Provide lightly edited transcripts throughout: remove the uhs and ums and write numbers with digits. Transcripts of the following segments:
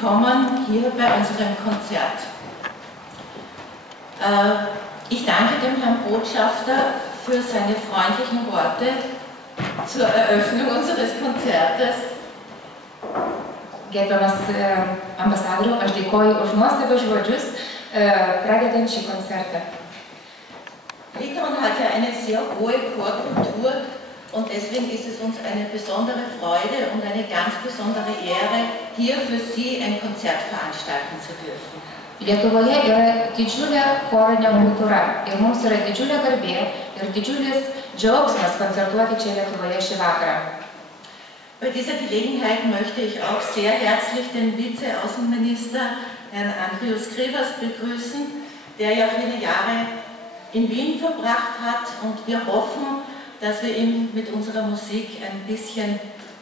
willkommen hier bei unserem Konzert. Ich danke dem Herrn Botschafter für seine freundlichen Worte zur Eröffnung unseres Konzertes. Gerbiamas ambasadoriau, aš dėkoju už nuostabius žodžius, pradedant šį koncertą. Litauen hat ja eine sehr hohe Chorkultur und deswegen ist es uns eine besondere Freude und eine ganz besondere Ehre, hier für Sie ein Konzert veranstalten zu dürfen. Lietuvoje yra didžiulė chorinė kultūra ir mums yra didžiulė garbė ir didžiulis džiaugsmas koncertuoti čia Lietuvoje šį vakarą. Bei dieser Gelegenheit möchte ich auch sehr herzlich den Vize-Außenminister Herrn Andrius Krivas begrüßen, der ja viele Jahre in Wien verbracht hat, und wir hoffen, dass wir ihm mit unserer Musik ein bisschen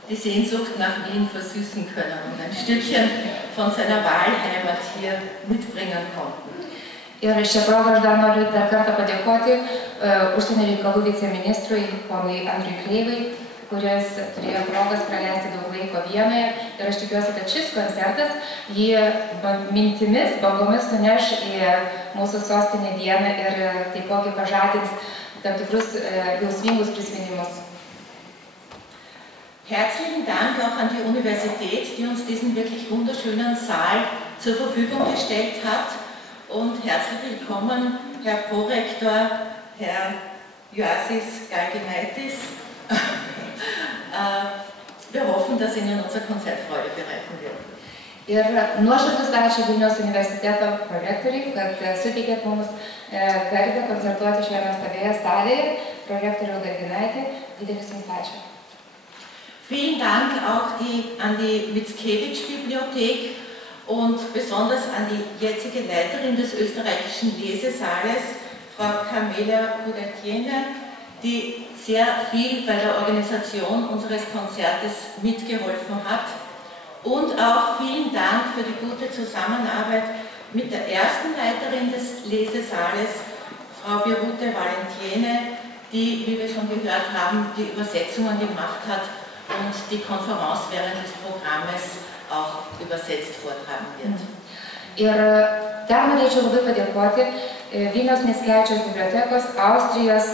die Sehnsucht nach Wien versüßen können und ein Stückchen von seiner Wahlheimat hier mitbringen konnten. Ir šią progą aš dar noriu dar kartą padėkoti užsienio reikalų viceministrui ponui Andriui Kreivai, kuris turėjo progas praleisti daug laiko Vienoje, ir aš tikiuosi, kad šis koncertas jį mintimis, bangomis nuneš į mūsų sostinę dieną ir taipogi pažadins tam tikrus jausmingus prisiminimus. Herzlichen Dank auch an die Universität, die uns diesen wirklich wunderschönen Saal zur Verfügung gestellt hat, und herzlich willkommen, Herr Prorektor, Herr Ioassis Galginaitis. Wir hoffen, dass Ihnen unser Konzert Freude bereiten wird. Ir nuoširdus ačiū Vilniaus universiteto prorektoriui, kad suteikėt mums garbę koncertuoti šioje nuostabioje salėje. Prorektoriau Galginaitį, didelis jums ačiū. Vielen Dank auch an die Mickiewicz-Bibliothek und besonders an die jetzige Leiterin des österreichischen Lesesaales, Frau Carmela Budatiene, die sehr viel bei der Organisation unseres Konzertes mitgeholfen hat. Und auch vielen Dank für die gute Zusammenarbeit mit der ersten Leiterin des Lesesaales, Frau Birute Valentiene, die, wie wir schon gehört haben, die Übersetzungen gemacht hat und die Konferenz während des Programmes auch übersetzt vortragen wird. Ir dar norėčiau labai padėkoti Vilniaus Mickevičiaus bibliotekos, Austrijos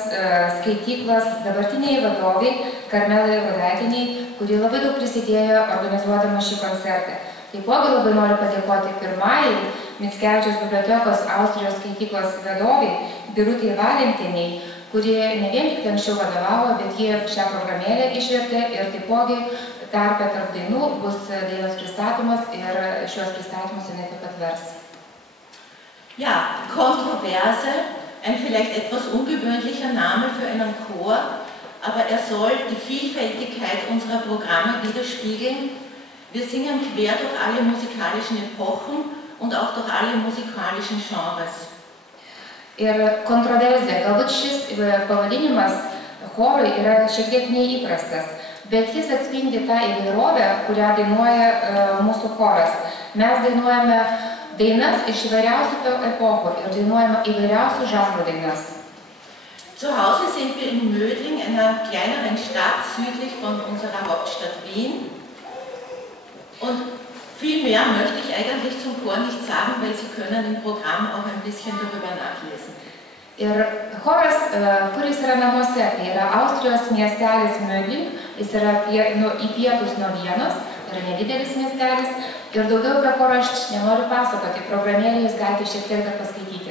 skaityklos dabartiniai vadoviai Karmelai Rudaitiniai, kuri labai daug prisidėjo organizuodama šį koncertą. Taipogi labai noriu padėkoti pirmajai Mickevičiaus bibliotekos Austrijos skaityklos vadoviai Birutei Valentiniai, kuri ne vien tik anksčiau vadovavo, bet jie šią programėlę išvertė, ir taipogi tarpe tarp dainų bus dainos pristatymas, ir šios pristatymus jinai taip pat vers. Ja, Kontroverse, ein vielleicht etwas ungewöhnlicher Name für einen Chor, aber er soll die Vielfältigkeit unserer Programme widerspiegeln. Wir singen quer durch alle musikalischen Epochen und auch durch alle musikalischen Genres. Ir kontroverzija, galbūt šis pavadinimas chorui yra šiek tiek neįprastas, bet jis atspindi tą įvairovę, kurią dainuoja mūsų choras. Mes dainuojame dainas iš įvairiausių epochų ir dainuojame įvairiausių žanrų dainas. Zu Hause sind wir in Mödling, einer kleineren Stadt südlich von unserer Hauptstadt Wien. Und viel mehr möchte ich eigentlich zum Chor nicht sagen, weil Sie können im Programm auch ein bisschen darüber nachlesen. Ir choras, kuris yra namuose, tai yra Austrijos miestelis Mödling, jis yra į pietus nuo Vienos, yra nedidelis miestelis, ir daugiau apie chorą aš nenoriu pasakoti, programėlį jūs galite šiek tiek dar paskaityti.